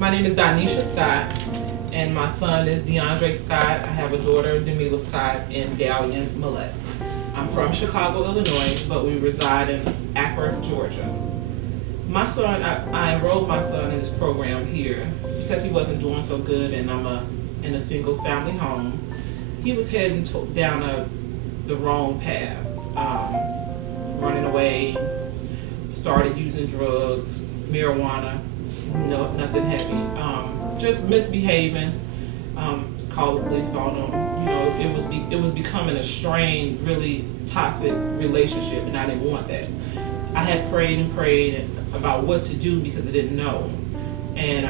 My name is Donisha Scott, and my son is Deandre Scott. I have a daughter, Demila Scott, and Dalian Millette. I'm from Chicago, Illinois, but we reside in Akron, Georgia. My son, I enrolled my son in this program here because he wasn't doing so good, and I'm in a single family home. He was heading down the wrong path, running away, started using drugs, marijuana, no, nothing heavy, just misbehaving. Called the police on him. You know, it was becoming a strained, really toxic relationship, and I didn't want that. I had prayed and prayed about what to do because I didn't know, and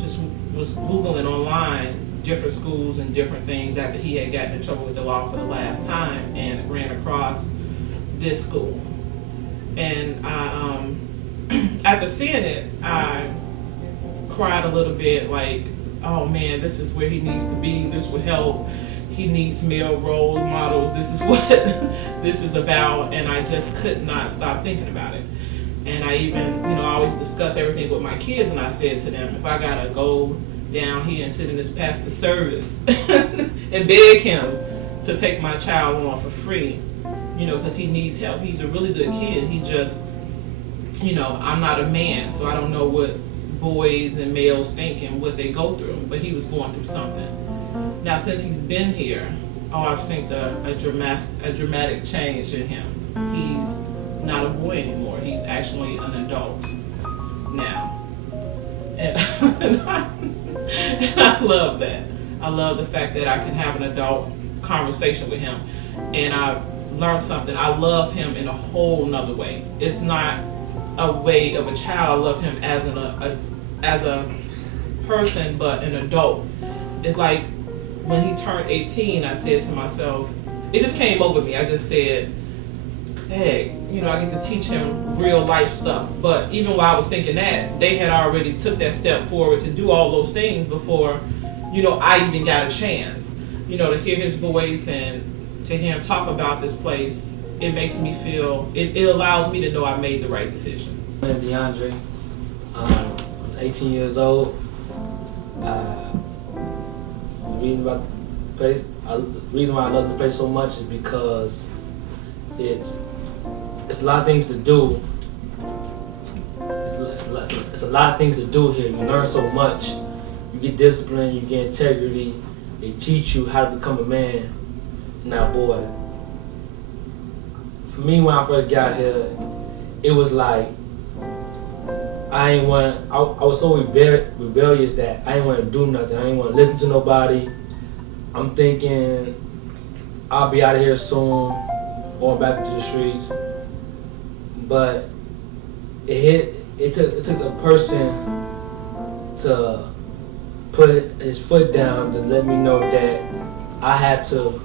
just was Googling online different schools and different things after he had gotten in trouble with the law for the last time, and ran across this school. And after seeing it, I cried a little bit, like, oh man, this is where he needs to be. This would help. He needs male role models. This is what this is about. And I just could not stop thinking about it. And I even, I always discuss everything with my kids, and I said to them, if I gotta go down here and sit in this pastor's service and beg him to take my child on for free, because he needs help. He's a really good kid. He just, I'm not a man, so I don't know what boys and males think and what they go through, but he was going through something. Now, since he's been here, I've seen a dramatic change in him. He's not a boy anymore. He's actually an adult now. And I love that. I love the fact that I can have an adult conversation with him. And I learned something. I love him in a whole nother way. It's not a way of a child. I love him as a person, but an adult. It's like when he turned 18, I said to myself, it just came over me. I just said, hey, I get to teach him real life stuff. But even while I was thinking that, they had already took that step forward to do all those things before, I even got a chance. To hear his voice and to hear him talk about this place, it makes me feel, it allows me to know I made the right decision. My name is Deandre. I'm 18 years old. The reason why I love this place so much is because it's a lot of things to do. It's a lot of things to do here. You learn so much. You get discipline, you get integrity. They teach you how to become a man, not a boy. For me, when I first got here, it was like I was so rebellious that I didn't want to do nothing. I didn't want to listen to nobody. I'm thinking I'll be out of here soon, going back to the streets. But it took a person to put his foot down to let me know that I had to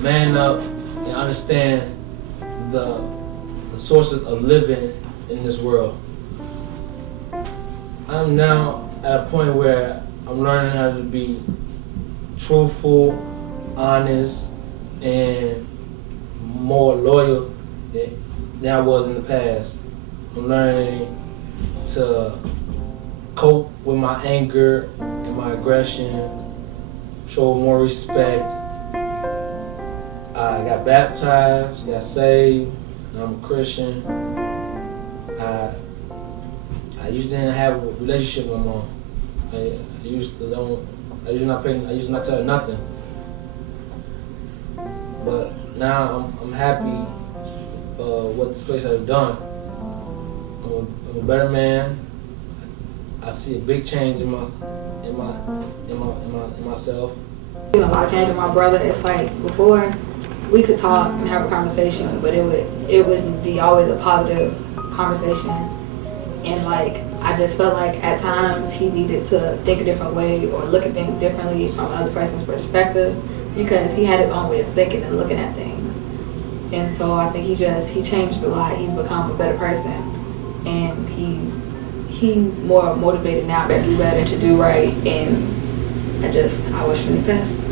man up and understand the sources of living in this world. I'm now at a point where I'm learning how to be truthful, honest, and more loyal than I was in the past. I'm learning to cope with my anger and my aggression, show more respect. I got baptized, got saved, and I'm a Christian. I used to didn't have a relationship with my mom. I used to not tell her nothing. But now I'm happy what this place has done. I'm a better man. I see a big change in myself. A lot of change in my brother. It's like before we could talk and have a conversation, but it wouldn't be always a positive conversation. And like I just felt like at times he needed to think a different way or look at things differently from another person's perspective, because he had his own way of thinking and looking at things. And so I think he changed a lot. He's become a better person, and he's more motivated now to do better, to do right, and I wish him the best.